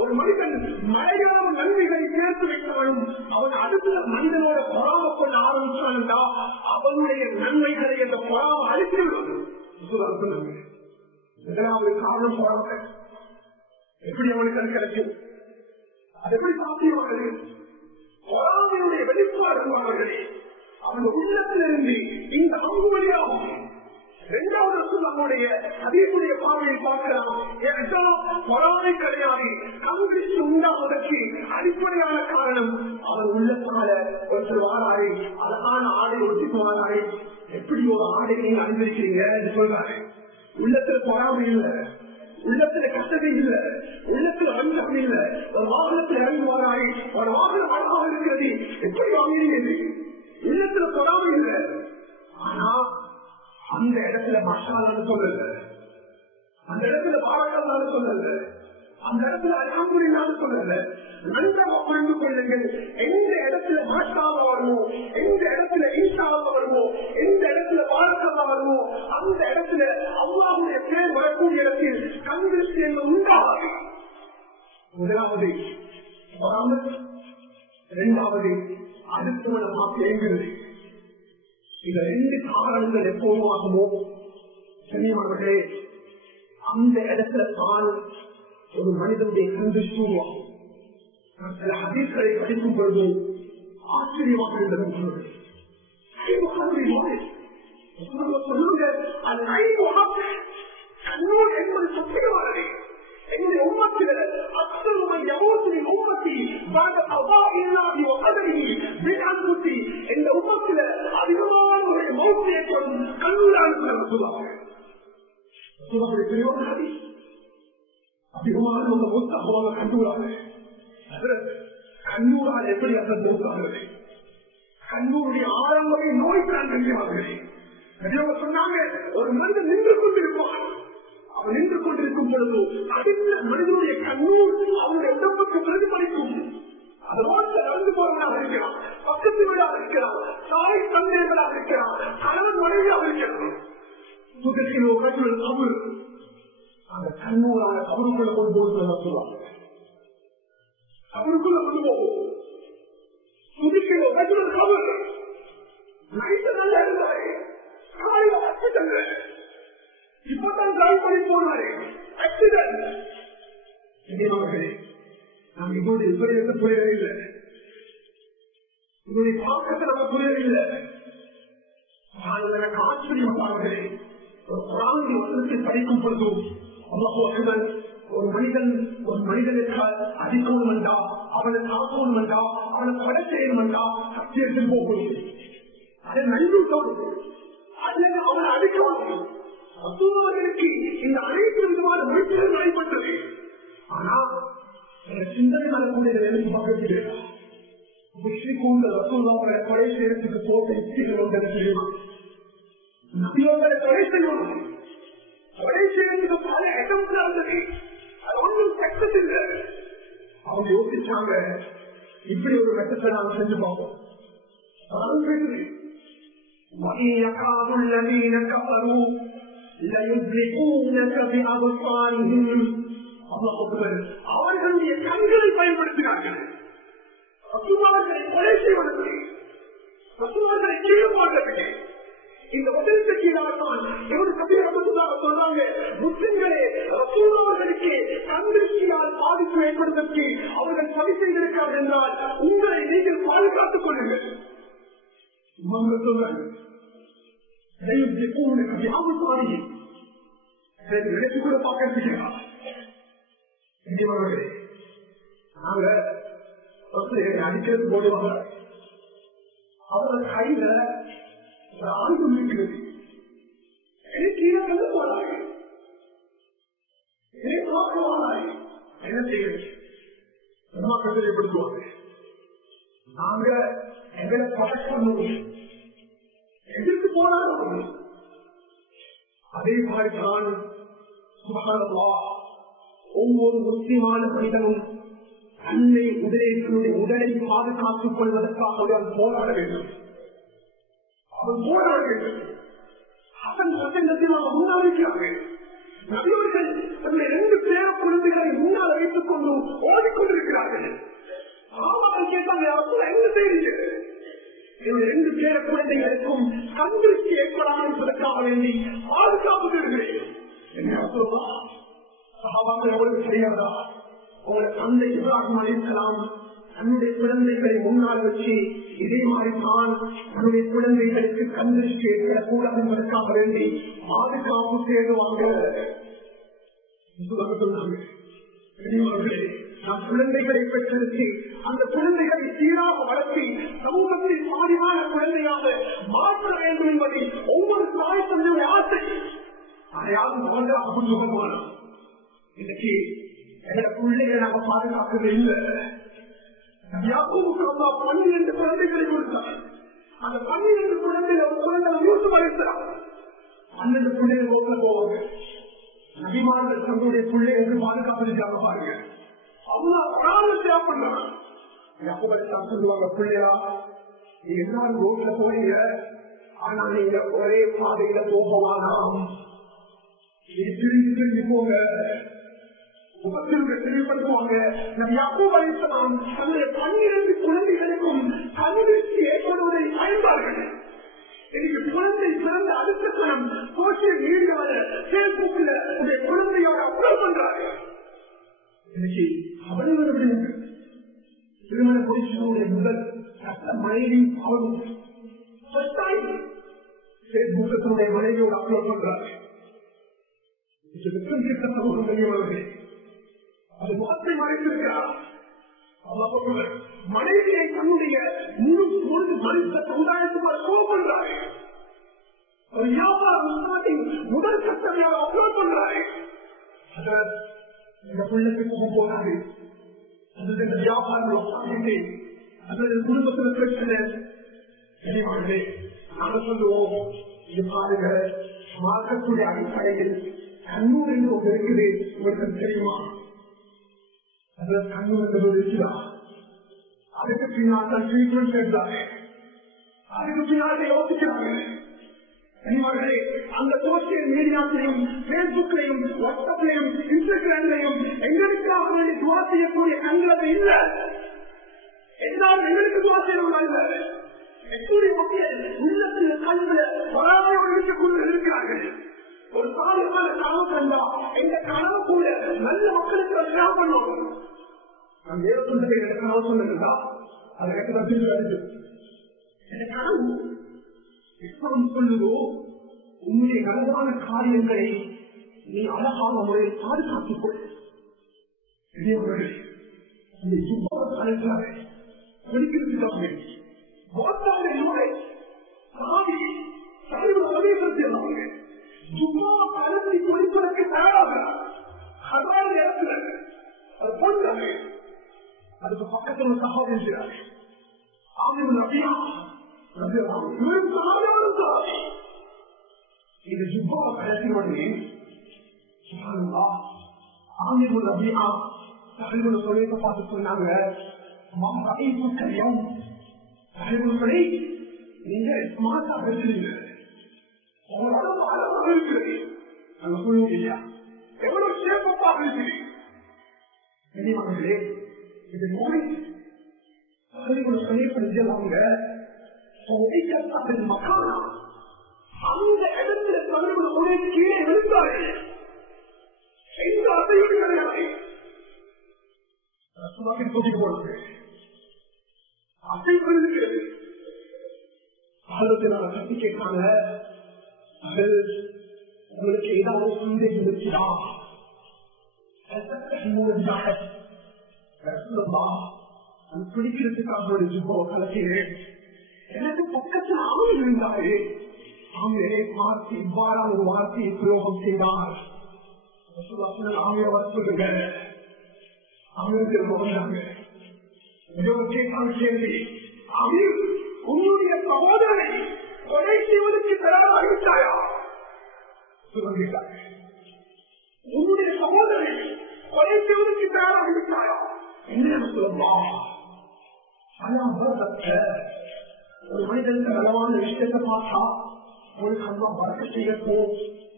ஒரு மனிதன் மழையான நன்மைகளை சேர்த்து வைக்கணும். அவன் அடுத்த மனிதனோட பொறாம கொள்ள ஆரம்பிச்சான்டா அவனுடைய நன்மைகளை அந்த பொறாம அழித்து விடுவது. முதலாவது காரணம் பொறாமை. எப்படி அவனுக்கு அது கிடைக்கும்? அது எப்படி சாத்தியமானது? பொறாமையுடைய வெளிப்பாடு அவன் உள்ளத்திலிருந்து இந்த அம்பு வழியாகும். இரண்டாவது நம்முடைய அதேபுடைய பார்வையை பார்க்கலாம். பொறாமை கிடையாது, கண்பிடிச்சு உண்டாவதற்கு அடிப்படையான காரணம் அவன் உள்ளத்தால ஒருத்தர் வாராரு, அழகான ஆடை ஒட்டிக்கு வாராரு. எப்படி ஒரு ஆடை நீங்க அனுபவிக்கிறீங்க என்று சொல்றாரு. உள்ளத்துல பொறாமை இல்லை, உள்ளத்துல கஷ்டத்தை இல்லை, உள்ளத்துல வஞ்சகம் இல்லை. ஒரு வாகனத்தில் இறங்கி வாராரு, ஒரு வாகனம் அழகாக இருக்கிறது, எப்படி வாங்கினீங்க? உள்ளத்துல பொறாமை இல்லை. ஆனா அந்த இடத்துல மசாலான்னு சொல்லல, அந்த இடத்துல பாராட்டான்னு சொல்லல, அந்த இடத்துல அல்ஹம்துலில்லாஹ்னு சொல்லல. நன்றாக புரிந்து கொள்ளுங்கள். எந்த இடத்துல மாஷாஅல்லாஹ் வருமோ, எந்த இடத்துல இன்ஷா அல்லாஹ் வருமோ, எந்த இடத்துல பாரக்கல்லாஹ் வருமோ, அந்த இடத்துல அல்லாஹ்வுடைய பேர் வரக்கூடிய இடத்தில் கண்திருஷ்டி என்பது உண்டாகாது. முதலாவது பொறாமை, இரண்டாவது அடுத்தவனமாக தேங்குகிறது. இந்த ரெண்டு காரணங்கள் எப்போதுமாகுமோ கண்ணியமானவர்களே, அந்த இடத்துல தான் ஒரு மனிதனுடைய கண்திருஷ்டி உருவாகும். சில ஹதீஸ்களை படிக்கும் பொழுது ஆச்சரியமாக இருந்தது. சொல்லுங்க, கண்ணூர் என்பது சத்தியமானது. எங்களுடைய உம்மத்தில அத்தனை யமூத்தின் உம்மத்தி இந்த உம்மத்தில அதிகமான ஒரு மௌத்தியை கொண்டு கண்ணூரான சொல்லுவாங்க. அதிகமான ஒரு மௌத்தாக கண்ணூராக கண்ணூரால் எப்படி அந்த மௌத்தாகிறது? கண்ணூருடைய ஆரம்பமே நோய்தான் கண்ணியமாகிறது. சொன்னாங்க, ஒரு மனிதன் நின்று கொண்டிருப்பான். அவன் நின்று கொண்டிருக்கும் பொழுது அடுத்த மனிதனுடைய கண்ணூர் அவனுடைய உடம்புக்கு பிரதிபலிக்கும். அதோடு நடந்து போறவனாக இருக்கிறான், பக்கத்து வீடாக இருக்கிறான், தாய் தந்தைகளாக இருக்கிறான், கணவன் மனைவியாக இருக்கிறான். முதற்கிலோ கட்டுரை தமிழ் அந்த கண்ணூரான தமிழுக்குள்ள கொண்டு போது சொல்லுவாங்க. தமிழுக்குள்ள கொண்டு போகும் முதற்கிலோ கட்டுரை தமிழ் நைட்டு நல்லா இருந்தாரு, காலையில ஹாஸ்பிட்டல் இப்பதான் டிரைவ் பண்ணி போனாரு, ஆக்சிடென்ட். நாம் இப்போது இப்படி இருந்து புரியவே இல்லை, இதனுடைய தாக்கத்தை நம்ம புரியவே இல்லை. எனக்கு ஆச்சரியமானவர்களே, ஒரு குரானை வசனத்தை படிக்கும் பொழுதும் ஒரு மனிதனுக்கு அடிக்கணும் என்றா, அவனை காக்கணும் என்றா, அவனை கொலை செய்யணும் என்றா சத்தியத்தில் போகணும், அதை நன்றி தோணும், அல்லது அவனை அடிக்கணும். மற்றவர்களுக்கு இந்த அனைத்து விதமான முயற்சிகள் நடைபெற்றது. ஆனால் சிந்தனை வரக்கூடிய எனக்கு பக்கத்தில் ரசூலுல்லாஹி கொலை செய்யறதுக்கு போட்ட யுக்திகள் தெரியுமா? நபியோட கொலை செய்யணும், கொலை செய்யறதுக்கு பல இடம் இருந்தது, அது ஒன்றும் சக்சஸ் இல்லை. அவங்க யோசிச்சாங்க, இப்படி ஒரு மெத்தத்தை நாங்கள் செஞ்சு பார்ப்போம். அவர்களுடைய கண்களை பயன்படுத்தினார்கள், கொலை செய்வதற்கு, கீழ்பார்க்க. இந்த உடலுக்கு கீழாகத்தான் சொல்றாங்க, முஸ்லிம்களே ரசூலுல்லாஹிக்கு கண்திருஷ்டியால் பாதிப்பு ஏற்படுவதற்கு அவர்கள் சதி செய்திருக்கிறார்கள் என்றால் உங்களை நீங்கள் பாதுகாத்துக் கொள்ளுங்கள். நினைச்சு கூட பார்க்க நாங்க அடிக்கிறது போடுவாங்க, அவர்கள் கையில ஆயுதம் இருக்கிறது, கீழே வந்து போறாங்க, என்ன செய்யறது? கட்டளைப்படுத்துவாங்க, நாங்க எங்களை பழக்க பண்ணுவோம், எதிர்த்து போனாலும். அதே மாதிரிதான் சுபஹானல்லாஹ், ஒவ்வொரு முஸ்லிமான மனிதனும் தன்னை உடலை பாதுகாத்துக் கொள்வதற்காக அவன் போராட வேண்டும், அவன் போராட வேண்டும். அவன் சட்டத்தில் முன்னாடிக்கிறார்கள். நபியவர்கள் தன்னுடைய 2 பேர குழந்தைகளை முன்னால் வைத்துக் கொண்டு ஓடிக்கொண்டிருக்கிறார்கள். அவர்கள் கேட்டாங்க, என்ன செய்யுங்க? 2 பேர குழந்தைகளுக்கும் கண்திருஷ்டி ஏற்படாமல் இருப்பதற்காக வேண்டி பாதுகாப்பு தருகிறேன். என்ன சொல்லலாம்? சஹாபாக்கள் எவ்வளவு செய்யாதா? உங்களை தந்தை இப்ராஹிம் அலைஹிஸ்ஸலாம் தன்னுடைய குழந்தைகளை முன்னால் வச்சு இதே மாதிரி தான் தன்னுடைய குழந்தைகளுக்கு கண்திருஷ்டி ஏற்படக்கூடாது என்பதற்காக வேண்டி பாதுகாப்பு தேடுவாங்க. நாம் குழந்தைகளை பெற்றிருச்சு, அந்த குழந்தைகளை சீராக வளர்த்தி சமூகத்தில் பாதிமான குழந்தையாக மாற்ற வேண்டும் என்பதை ஒவ்வொரு தாய் தந்தையுடைய ஆசை. அதையாவது அவர்கள் சுகமான இன்னைக்கு எங்களை பிள்ளைகளை நாம பாதுகாக்கவே இல்லை. 12 குழந்தைகளை கொடுத்தார். அந்த 12 குழந்தைகள் ஒரு குழந்தை மூன்று வயசுறாங்க. 12 பிள்ளைகள் ரோட்ல போவாங்க. நபிமார்கள் தங்களுடைய பிள்ளைகளுக்கு பாதுகாப்பு பாருங்க. அவ்வளவு பண்றாங்க. சொல்லுவாங்க, பிள்ளையா நீங்க எல்லாரும் ரோட்ல போறீங்க, ஆனா நீங்க ஒரே பாதையில போகலாம், பிரிஞ்சு பிரிஞ்சு போங்க. தெளிவுபடுத்துவாங்க. தன்னுடைய 12 குழந்தைகளுக்கும் கண்திருஷ்டி ஏற்படுவதை அறிந்தார்கள். இன்னைக்கு குழந்தை பிறந்த அடுத்த கணம் சோசியல் மீடியாவில் பேஸ்புக்ல குழந்தையோட அப்லோட் பண்றாங்க. இன்னைக்கு அவர்கள் திருமண புரிச்சனுடைய முதல் மனைவி அவரும் பேஸ்புக்கத்தினுடைய மனைவியோட அப்லோட் பண்றாங்க. அது முகத்தை மறைத்திருக்கிறார். மனைவியை தன்னுடைய முழு மனித சமுதாயத்துக்கு அப்லோட் பண்றாரு. முதல் கட்டமையாக அப்லோட் பண்றாரு. இந்த பிள்ளைக்கு போக போறாரு. அது இந்த வியாபாரம் அல்லது குடும்பத்துல பிரச்சனை தெரியுமாங்களே, நாங்க சொல்லுவோம், இது பாருங்க, மார்க்கக்கூடிய அடிப்படையில் கண்ணூர் என்று ஒன்று இருக்குது, உங்களுக்கு தெரியுமா? அதுல கண்ணூர் என்பது இருக்குதா? அதுக்கு பின்னால் தான் ட்ரீட்மெண்ட் எடுத்தாங்க. அதுக்கு பின்னாடி யோசிக்கிறாங்க. அந்த சோசியல் மீடியாத்திலையும் பேஸ்புக்லையும் வாட்ஸ்அப்லையும் இன்ஸ்டாகிராம்லையும் எங்களுக்காக வேண்டி துவா செய்யக்கூடிய கண்கள் இல்ல. எல்லாரும் எங்களுக்கு துவா செய்யணும். எப்படி மக்கள் உள்ளத்தில் கண்களை வராமல் இருக்கக்கூடிய இருக்கிறார்கள். ஒரு சாதகமான கனவு கண்டா எங்க கனவு கூட நல்ல மக்களுக்கு ஷேர் பண்ணுவோம். நான் வேற சொல்றது எனக்கு கனவு சொன்னதுதா அது எனக்கு பதில் வருது. என் கனவு இஸ்லாம் சொல்லுதோ உன்னுடைய நல்லதான காரியங்களை நீ அழகான முறையில் பாதுகாத்துக் கொள். படிக்கிறதுக்காக பழத்தை கொடுப்பதற்கு தயாராகிறார். அது போன்றாங்க. அதுக்கு பக்கத்தில் ஒரு சகாயம் செய்கிறார். இது ஜுப்பா கழட்டி உடனே சொல்லிட்டு பார்த்து சொன்னாங்க, நீங்க ஸ்மார்ட்டா பேசுறீங்க, உங்களோட அழகாக இருக்கிறது. நாங்க சொல்லுவோம் இல்லையா, எவ்வளவு சேப்பா பேசுறீங்க. இது நோய் சொல்லிப்படுத்தலாங்க. மக்கானா அந்த இடத்துல தமிழ் உடைய கீழே விழுந்தார்கள். எந்த அசையும் கிடையாது. தூக்கிட்டு போனாங்க. அசைவு இருக்கிறது. ஆலோசனை கட்டி கேட்டாங்க, உங்களுக்கு ஏதாவது சந்தேகம் இருக்கிறா? பிடிக்கிறதுக்காக ஒரு ஜுப்போ கலக்கிறேன். எனக்கு பக்கத்தில் ஆமில் இருந்தாரு. ஆமிலே பார்த்து இவ்வாறான ஒரு வார்த்தையை பிரயோகம் செய்தார். ஆமியை வர சொல்லுங்க. அமிர்தத்தில் வந்தாங்க. கேள்வி, அமீர் உன்னுடைய சகோதரனை கொலை செய்வதற்கு தயாராகிவிட்டாயா? சொல்லுகிறார். உன்னுடைய சகோதரனை கொலை செய்வதற்கு தயாராகிவிட்டாயா? என்ன சொல்லலாம்? ஒரு மனிதனுக்கு நலவான விஷயத்தை பார்த்தா உங்களுக்கு அம்மா பறக்க செய்யட்டும்.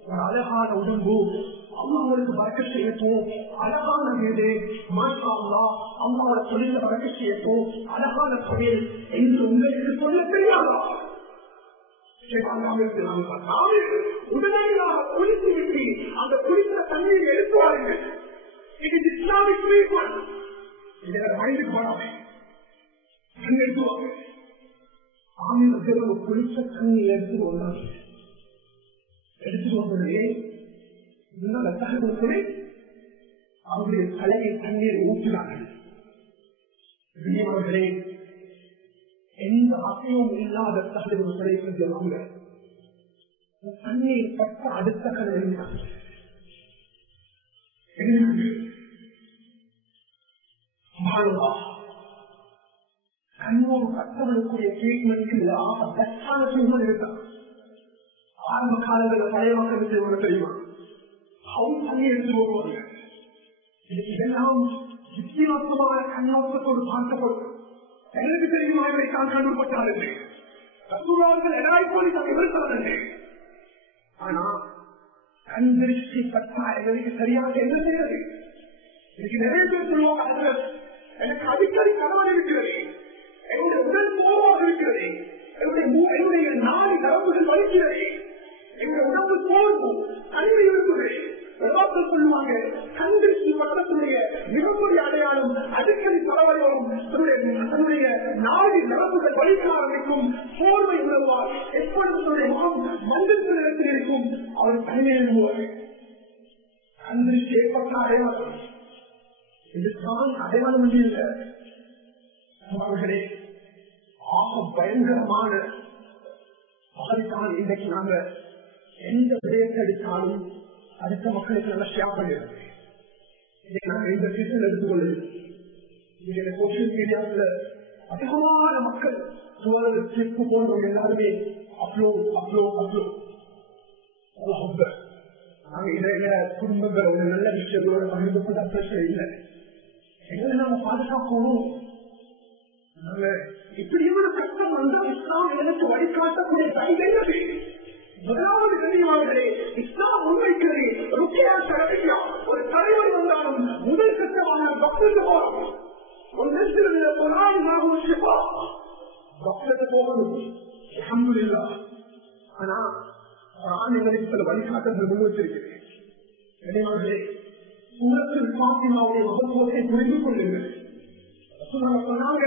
ஒரு அழகான உடம்பு அம்மா அவருக்கு பறக்க செய்யட்டும். அழகான வீடு மாஷா அல்லாஹ் அம்மாவோட தொழில பறக்க செய்யட்டும். அழகான தொழில் என்று உங்களுக்கு சொல்ல தெரியாதா? உடனடியாக குளித்து விட்டு அந்த குளித்த தண்ணீரை எடுத்துவார்கள். இது இஸ்லாமிக் ட்ரீட்மெண்ட். இதை மைண்டுக்கு போனாங்க. எடுத்துவாங்க. ஆமியில் குளிச்ச தண்ணி எடுத்துட்டு வந்தாங்க. எடுத்துட்டு வந்தே அவருடைய தலையை தண்ணீரை ஊற்றினார்கள். எந்த அசையும் இல்லாத தலைவர்களை செஞ்சாங்க. தண்ணீர் பட்ட அடுத்த கடல் கண்ணோடு கட்டவனுக்குரிய ட்ரீட்மெண்ட் பெஸ்டான ட்ரீட்மெண்ட் இருக்காங்க. ஆரம்ப காலங்களில் பழைய மக்களுக்கு தெரியுமா, அவங்க தண்ணி எடுத்து வருவாங்க. இதெல்லாம் வித்தியாசமான கண்ணோட்டத்தோடு பார்க்கப்படும். எனக்கு தெரியுமா இவரை தான் கண்டுபட்டார்கள். கசூரார்கள் எடாய்போலி தவிர்த்தார்கள். ஆனா கண் திருஷ்டி பட்டா எங்களுக்கு சரியாக என்ன செய்யறது? இன்னைக்கு நிறைய பேர் சொல்லுவாங்க, எனக்கு அடிக்கடி கணவன் இருக்கிறது, என்னுடைய உடல் போவாக இருக்கிறது, என்னுடைய நாடி நரம்புகள் வலிக்கிறது, என்னுடைய உடம்பு போர்வு தனிமை இருக்குது. சொல்லுவாங்க கண்திருஷ்டி பட்டத்துடைய மிகப்பெரிய அடையாளம் அடிக்கடி தலைவலி வரும். தன்னுடைய நாடி நரம்புகள் வலிக்க ஆரம்பிக்கும். போர்வை உணர்வார். எப்பொழுது தன்னுடைய முகம் மந்திரத்தில் இடத்தில் இருக்கும். அவர் தனிமையில் எழுதுவார். கண்திருஷ்டி ஏற்பட்ட அடையாளம் இதுதான் அடையாளம் இல்லை. அவர்களே ஆக பயங்கரமான பகலிதான். இன்றைக்கு நாங்க எந்த விடயத்தை எடுத்தாலும் அடுத்த மக்களுக்கு நல்லா ஷேர் பண்ணிடுறோம். இன்னைக்கு நாங்க இந்த சீசன் எடுத்துக்கொள்ளு. இன்னைக்கு சோசியல் மீடியாவில் அதிகமான மக்கள் சுவரது கிளிப்பு போன்றவங்க எல்லாருமே அப்லோட் அப்லோட் அப்லோட். நாங்க இடையில குடும்பங்கள் ஒரு நல்ல விஷயங்களோட பகிர்ந்து கொண்ட பிரச்சனை இல்லை. எங்களை நாம பாதுகாக்கணும். இப்படியான கஷ்டம் வந்தால் இஸ்லாம் எனக்கு வழிகாட்டக்கூடிய தைரியது. முதலாவது கண்ணியமானே இஸ்லாம் முன்வைக்கிறது ருக்கியா சரபியா. ஒரு தலைவர் வந்தாலும் முதல் கட்டமான பக்தத்து போகணும். ஒரு நெருங்கிற பொருளாதாரம் சிவா பக்தத்து போகணும். அல்ஹம்துலில்லாஹ். ஆனா எங்களுக்கு சில வழிகாட்டங்கள் முன் வச்சிருக்கிறேன். கண்ணியமானே சூரத்தில் பாத்திமாவுடைய மகத்துவத்தை புரிந்து கொள்ளுங்கள். சொன்னாங்க,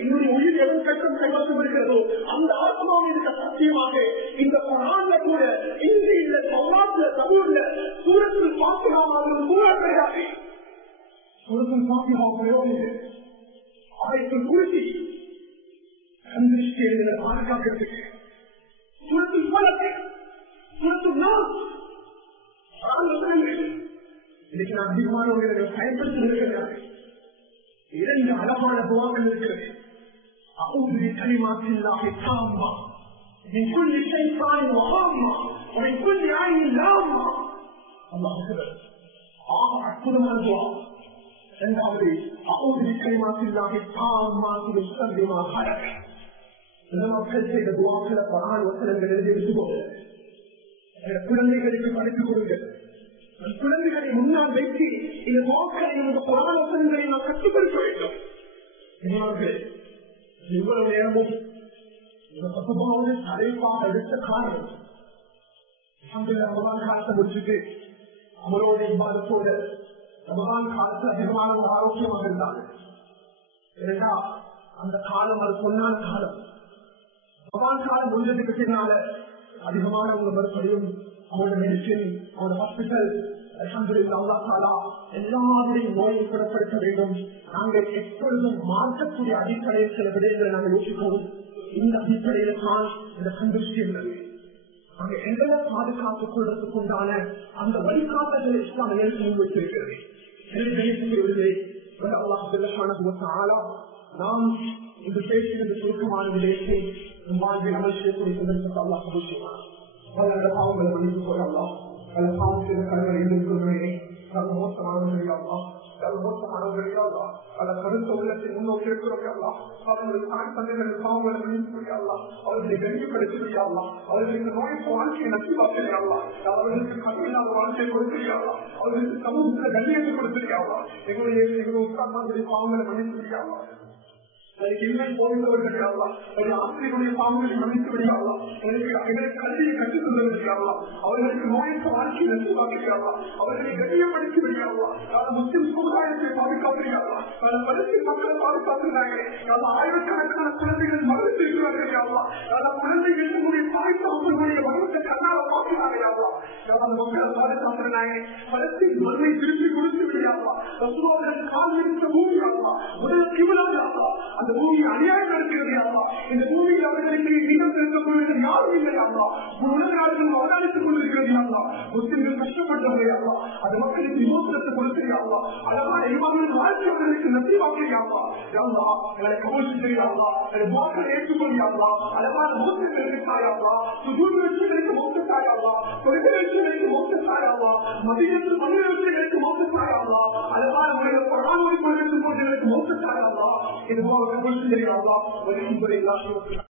என்னுடைய உயிர் எவன் கஷ்டம் கைவசம் இருக்கிறதோ அந்த ஆத்மாவிற்கு சத்தியமாக இந்த குர்ஆன்ல கூட இந்தியில சௌராத்ல தமிழ்ல சூரத்தில் பாத்திமாவும் கூட கிடையாது. சூரத்தில் பாத்திமாவும் அதைக்கு குறிச்சி கந்திருஷ்டியை பாதுகாக்கிறதுக்கு சூரத்தில் பலத்தை சூரத்தில் நான் இன்னைக்கு நான் அதிகமானவர்கள் பயன்படுத்தி இருக்கிறார்கள். இரண்டு அழகான துவாக்கள் இருக்கிறது. أعوذ بكلمات الله التامة من كل شيطان وهامة ومن كل عين لامة. الله أكبر. அற்புதமான துவா. இரண்டாவது أعوذ بكلمات الله التامة من شر ما خلق. இந்த மக்கள் செய்த துவாக்களை குர்ஆன் வசனங்கள் எழுதி எடுத்துக்கோங்க. குழந்தைகளுக்கு படித்துக் கொடுங்கள். குழந்தைகளை முன்னால் வைத்து இந்த துவாக்களை இந்த குர்ஆன் வசனங்களை நாம் கற்றுக் கொடுக்க வேண்டும். இவ்வளவு நேரமும் இந்த பசுபாவது தலைப்பாக எடுத்த காரணம் ரமதான் காலத்தை முடிச்சுட்டு அவரோட இவ்வாதத்தோட ரமதான் காலத்தில் அதிகமான ஒரு ஆரோக்கியமாக இருந்தாங்க. ஏன்னா அந்த காலம் அது பொன்னான காலம். ரமதான் காலம் முடிஞ்சதுக்கு பின்னால அதிகமான உங்க மறுபடியும் அவரோட மெடிசின் அவரோட ஹாஸ்பிட்டல் எல்லாருடைய நோயை குணப்படுத்த வேண்டும். நாங்கள் எப்பொழுதும் மாற்றக்கூடிய அடிப்படையில் சில விடயங்களை நாங்கள் யோசிக்கிறோம். இந்த அடிப்படையில் தான் இந்த சந்திருஷ்டி உள்ளது. நாங்கள் எங்களை பாதுகாத்துக் கொள்வதற்குண்டான அந்த வழிகாட்டுதலை இஸ்லாம் எனக்கு முன்வைத்திருக்கிறது. நாம் இந்த பேசியது சுருக்கமான விடயத்தை வாழ்வில் அமல் செய்யக்கூடிய சந்தர்ப்பத்தை அல்லாஹ் கபூல் செய்வார். பாவங்களை மன்னித்து கொள்ளலாம். கருத்தொழிலத்தை முன்னோக்கி இருக்கிறோம். அவர்களை கண்ணியப்படுத்தியாலாம். அவர்களுக்கு நோய்க்கு வாழ்க்கையை நசிவாக்கலாம். அவர்களுக்கு கல்வியில்லாத வாழ்க்கையை கொடுத்திருக்கலாம். அவர்களுக்கு சமூகத்தில் கண்ணியத்தை கொடுத்திருக்கலாம். எங்களுடைய உட்கார்ந்து பாவங்களை மன்னித்திருக்கலாம். போன்றவர்கள் ஆசிரியருடைய பாவங்களை மன்னித்து விடையாளலாம். எங்களுக்கு கல்வியை கற்றுத் தந்துவிடையாளலாம். அவர்களுக்கு நோய்க்கு வாழ்க்கை நசிவாக்கலாம். அவர்களை கண்ணியப்படுத்தி விடையாளலாம். முஸ்லிம் சமுதாயத்தை பாதுகாத்திருக்கலாம். பலஸ்தீன் மக்களை பாதுகாத்திருந்தாங்க. ஆயிரக்கணக்கான குழந்தைகள் மறுத்திருக்கிறார்கள். குழந்தைகள் உங்களுடைய தாய்ப்பாப்பர்களுடைய மரணத்தை கண்ணால பார்க்கிறார்கள். மக்களை பாதுகாத்திருந்தாங்க. பலஸ்தீன் மண்ணை திருப்பி கொடுத்து விடையாளலாம். கால் இருந்த பூமியாளலாம். முதல் கிவலாளலாம். அந்த பூமி அநியாயம் நடக்கிறது. இந்த பூமியில் அவர்களுக்கு இடம் செலுத்தப்படுவது யாரும் இல்லையா? உலக நாடுகள் அவதானித்துக் கொண்டிருக்கிறது. முஸ்லிம்கள் கஷ்டப்பட்டவர்களா? அது மக்களுக்கு விமோசனத்தை கொடுத்திருக்காங்களா? அழகான இவர்கள் வாழ்க்கை அவர்களுக்கு நசிவாக்கிறியாங்களா? எங்களை கவனிச்சு தெரியாங்களா? வாக்களை ஏற்றுக்கொள்ளியாங்களா? அழகான மோசங்களுக்கு தாயாங்களா? சுதூர் வெற்றிகளுக்கு மோச தாயாங்களா? தொழில் வெற்றிகளுக்கு மோச தாயாங்களா? மதியத்தில் மனித வெற்றிகளுக்கு மோச தாயாங்களா? அழகான முறையில் பராமரிப்பு கொண்டிருக்கும் போது மோச தாயாங்களா? இது போல கவனிச்சு தெரியாங்களா? ஒரு